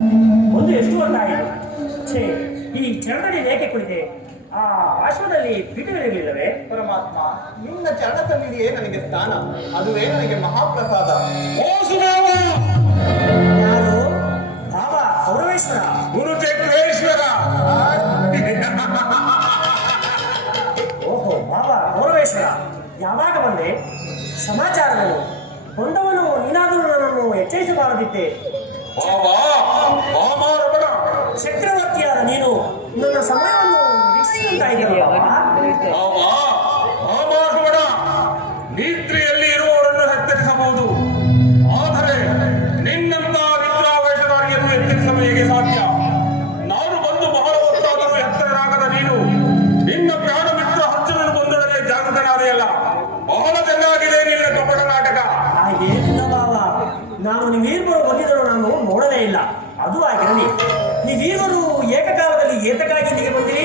ಒಂದು ಎಷ್ಟು ಹೊತ್ತಾಯಿತು ಛೇ ಈ ಚರಣದಲ್ಲಿ ಏಕೆ ಕುಳಿತೆ. ಆ ಆಶ್ರಮದಲ್ಲಿ ಪೀಠಗಳಿರಲಿಲ್ಲವೇ ಪರಮಾತ್ಮ ನಿನ್ನ ಚರಣ ಸನ್ನಿಧಿಯೇ ನನಗೆ ಸ್ಥಾನ. ಅದುವೇ ನನಗೆ ಮಹಾಪ್ರಸಾದ. ಯಾರು? ಭಾವ ಗೌರವೇಶ್ವರ ಗುರು ಚಕ್ರೇಶ್ವರ. ಓಹೋ ಗೌರವೇಶ್ವರ ಯಾವಾಗ ಬಂದೆ? ಸಮಾಚಾರಗಳು. ಬಂದವನು ನೀನಾದರೂ ನನ್ನನ್ನು ಎಚ್ಚರಿಸಬಾರದಿತ್ತೆ ಬಾಬಾ ಬಾಬಾ ಚಕ್ರವರ್ತಿಯಾದ ನೀನು ನನ್ನ ಸಮಯವನ್ನು ನಿರೀಕ್ಷಿಸುತ್ತಾಯಿದ್ದೀಯ ಬಾಬಾ. ನಾನು ಬಂದಿದ್ದರೂ ನಾನು ನೋಡಲೇ ಇಲ್ಲ. ಅದು ಆಗಿರಲಿ. ನೀವೀಗರು ಏಕಕಾಲದಲ್ಲಿ ಏತಕ್ಕಾಗಿ ಇಲ್ಲಿಗೆ ಬಂದಿರಿ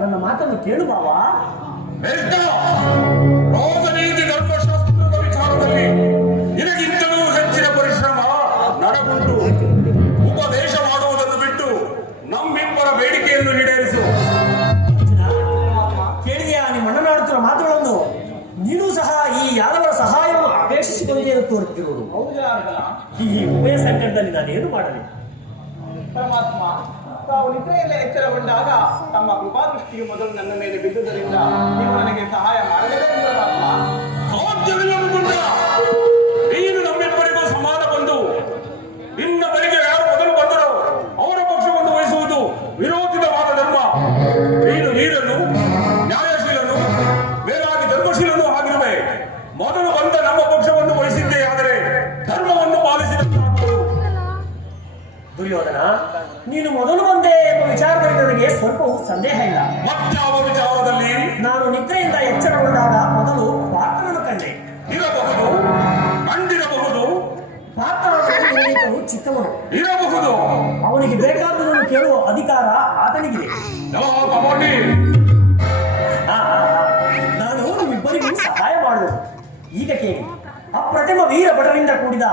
ನನ್ನ ಮಾತನ್ನು ಕೇಳು ಬಾವ. ರಾಜನೀತಿ ಧರ್ಮಶಾಸ್ತ್ರದ ವಿಚಾರದಲ್ಲಿ ನಿನಗಿಂತಲೂ ಹೆಚ್ಚಿನ ಪರಿಶ್ರಮ ನನಗುಂಟು ಉಪದೇಶ ಮಾಡುವುದನ್ನು ಬಿಟ್ಟು ನಮ್ಮಿಬ್ಬರ ಬೇಡಿಕೆಯನ್ನು ಈಡೇರಿಸು. ಕೇಳಿದೆಯಾ? ನಿಮ್ಮ ಅಣ್ಣನಾಡುತ್ತಿರುವ ಮಾತುಗಳನ್ನು. ನೀನು ಸಹ ಈ ಯಾದವರ ಸಹಾಯವನ್ನು ಅಪೇಕ್ಷಿಸಿಕೊಂಡೇ ತೋರುತ್ತಿರುವುದು ಈ ಉಭಯ ಸಂಕಟದಲ್ಲಿ ಏನು ಮಾಡಲಿ? ಪರಮಾತ್ಮ ತಾವು ನಿದ್ರೆಯಲ್ಲೇ ಎಚ್ಚರಗೊಂಡಾಗ ತಮ್ಮ ಕೃಪಾದೃಷ್ಟಿಯು ಮೊದಲು ನನ್ನ ಮೇಲೆ ಬಿದ್ದುದರಿಂದ ನೀವು ನನಗೆ ಸಹಾಯ ಪರಮಾತ್ಮ ಸಾಧ್ಯವಿಲ್ಲ ನೀನು ನಮ್ಮಿಬ್ಬರಿಗೂ ಸಮಾನ ಬಂದು ನಿನ್ನವರಿಗೆ ಯಾರು ಮೊದಲು ಬಂದರೋ ಅವರ ಪಕ್ಷವನ್ನು ವಹಿಸುವುದು ವಿರೋಚಿತವಾದ ಧರ್ಮ. ನೀನು ನೀರನ್ನು, ನ್ಯಾಯಶೀಲನು, ಮೇಲಾಗಿ ಧರ್ಮಶೀಲನು ಸ್ವಲ್ಪವೂ ಸಂದೇಹ ಇಲ್ಲ ಮತ್ಯಾವ ವಿಚಾರದಲ್ಲಿ ನಾನು ನಿದ್ರೆಯಿಂದ ಎಚ್ಚರಗೊಂಡಾಗ ಮೊದಲು ಪಾತ್ರನನ್ನು ಕಂಡೆ. ಇರಬಹುದು ಕಂಡಿರಬಹುದು ಪಾತ್ರನು ಚಿಕ್ಕವನು. ಇರಬಹುದು. ಅವನಿಗೆ ಬೇಕಾದುದನ್ನು ಕೇಳುವ ಅಧಿಕಾರ ಆತನಿಗಿದೆ. ನಾನು ನಿಮ್ಮಿಬ್ಬರಿಗೂ ಸಹಾಯ ಮಾಡುವುದು ಈಗ ಕೇಳಿ. ಅಪ್ರತಿಮ ವೀರ ಭಟರಿಂದ ಕೂಡಿದ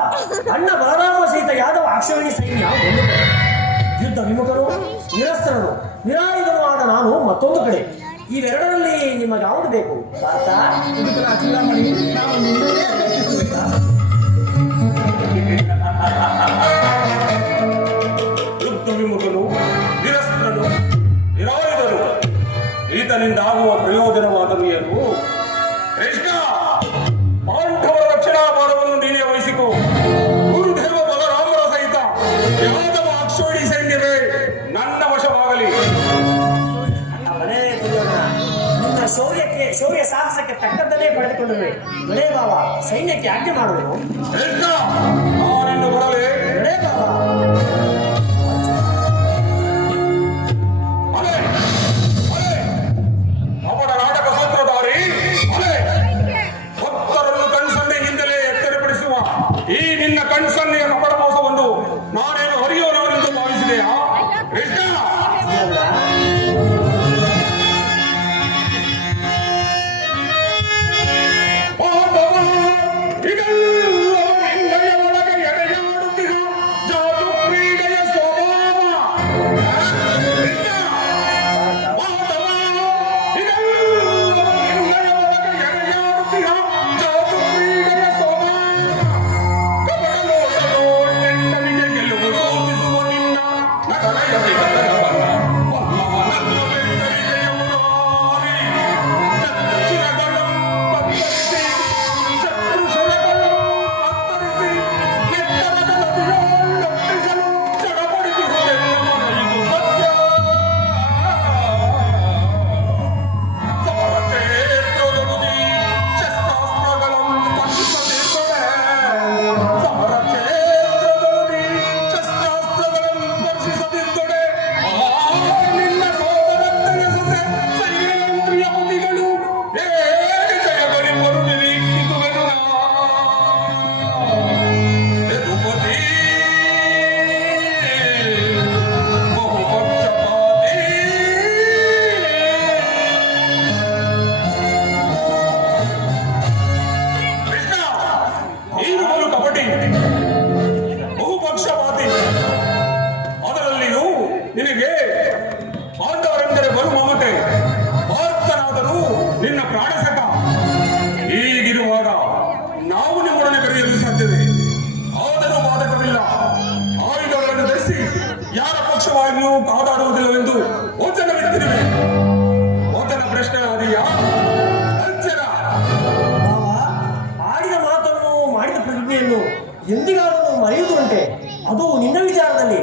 ಅಣ್ಣ ಬಲರಾಮ ಸಹಿತ ಯಾದವ ಅಕ್ಷೋಣಿ ಸೈನ್ಯ ಯುದ್ಧ ವಿಮುಖರು, ನಿರಸ್ತರರು, ನಿರಾಯುಧರು ಆದ ನಾನು ಮತ್ತೊಂದು ಕಡೆ. ಇವೆರಡರಲ್ಲಿ ನಿಮಗೆ ಯಾವುದು ಬೇಕು? ಯುದ್ಧ ವಿಮುಖರು ನಿರಸ್ತ್ರನು ನಿರಾಯುಧರು ಈತನಿಂದ ಆಗುವ ಪ್ರಯೋಜನವಾದರೂ ಏನು ಕೃಷ್ಣ ಪಾಂಡವರ ಶೌರ್ಯ ಸಾಹಸಕ್ಕೆ ತಕ್ಕದ್ದನ್ನೇ ಪಡೆದುಕೊಂಡಿವೆ ಬಾವ ಸೈನ್ಯಕ್ಕೆ ಆಜ್ಞೆ ಮಾಡುವೆನು? ನಿನ್ನ ಪ್ರಾಣಸಕ ಈಗಿರುವಾಗ ನಾವು ನಿಮ್ಮೊಡನೆ ಬೆರೆಯಲು ಸಾಧ್ಯವೇ? ಆದರೂ ಬಾಧಕವಿಲ್ಲ. ಆಯುಧಗಳನ್ನು ಧರಿಸಿ ಯಾರ ಪಕ್ಷವಾಗಿಯೂ ಕಾದಾಡುವುದಿಲ್ಲವೆಂದು ವಚನವಿತ್ತಿರುವೆ ವಚನ ಪ್ರಶ್ನೆ ಅದೆಯಾ ಅಚ್ಚರ ಬಾವ ಆಡಿದ ಮಾತನ್ನು ಮಾಡಿದ ಪ್ರತಿಜ್ಞೆಯನ್ನು ಎಂದಿಗಾದರೂ ಮರೆಯುವುದುಂಟೆ. ಅದು ನಿನ್ನ ವಿಚಾರದಲ್ಲಿ